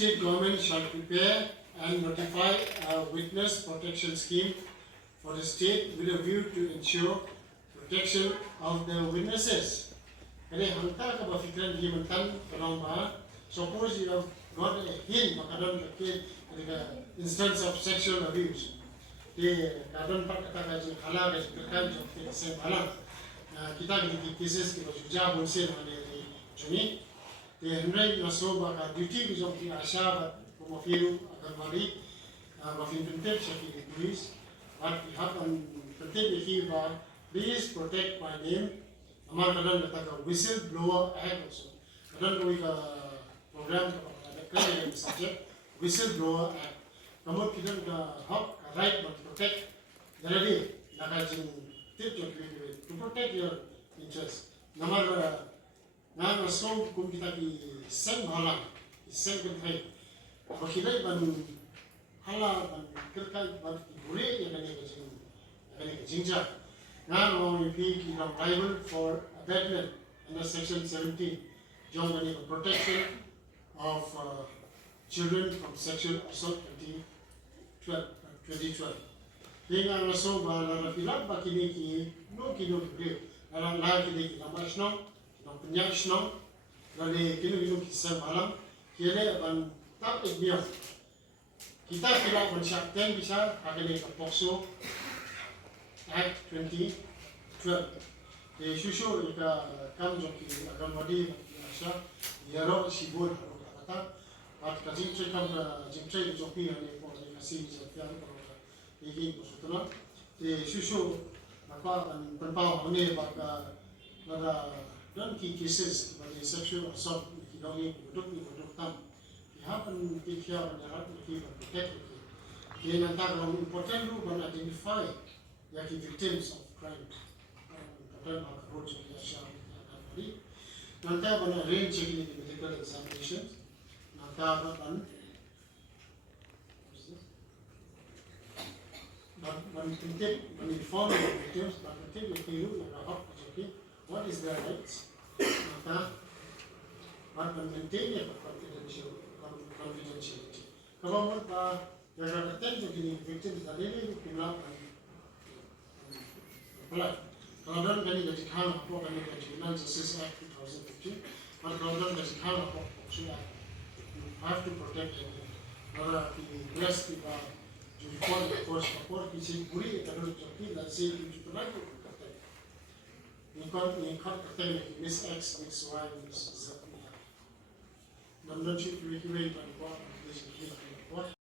state government shall prepare and notify a witness protection scheme for the state with a view to ensure protection of the witnesses. Kali hanta ka ba fikran di mentan kalau ba suppose you have got a hint makadon ke instance of sexual abuse. Di kadon pak kata ka jin hala ke terkan jo ke se bala kita di cases ke juja bonse na ni juni di henry naso ba ka duty jo ki asha ba ko firu agar mari ba fin pentet shaki di police but we have an pentet ki ba please protect my name. Amar kadang kata ka whistleblower act also. Kadang kami ka program ada kerja yang subject whistleblower act. Kamu kita ka hak right to protect. Jadi nak jin tip jo to protect your interest. Namar na so kum kita ki sen halang sen kentai. Bakilai ban hala ban kerkai ban Buhrieh yang ni ka Jingthombor. Now we speak liable for abatement under Section 17, John the protection of children from sexual assault 2012. Dengan rasul bala filap bakini ki no kino de dalam lah kini nama snow, Nongpynshlur, lalu kino ki semalam kini akan tak ikbiam. Kita filap mensyakten bisa akan dipaksa Act 2012. The Shusho comes of the Agamadi Asha, Yaro Shibur Kata, but Kajim come Jimtray Jopi and the Kasi Japan, the Game Sutana. The Shusho, Napa and Papa, only about don't key cases by the sexual assault if you don't need to come. You happen to take care of the right to keep and protect the key. The important rule will identify the victims of crime. Pattern of approach of the Shah. Nanta ban arrange checking the medical examinations. Nanta ban inform the victims, but take the you what is their rights. Nanta ban maintain a confidentiality. Government there are attempts of the victims that really cannot apply. Kalau kali dari Khynnah apa kali dari Criminal Justice Act 2015, but kalau dari Khynnah apa you have to protect them. Kalau di press kita report report kisi Buhrieh terus jadi dan sih itu pernah protect. Ini protect this X Y this Z. Namun sih kita kira itu apa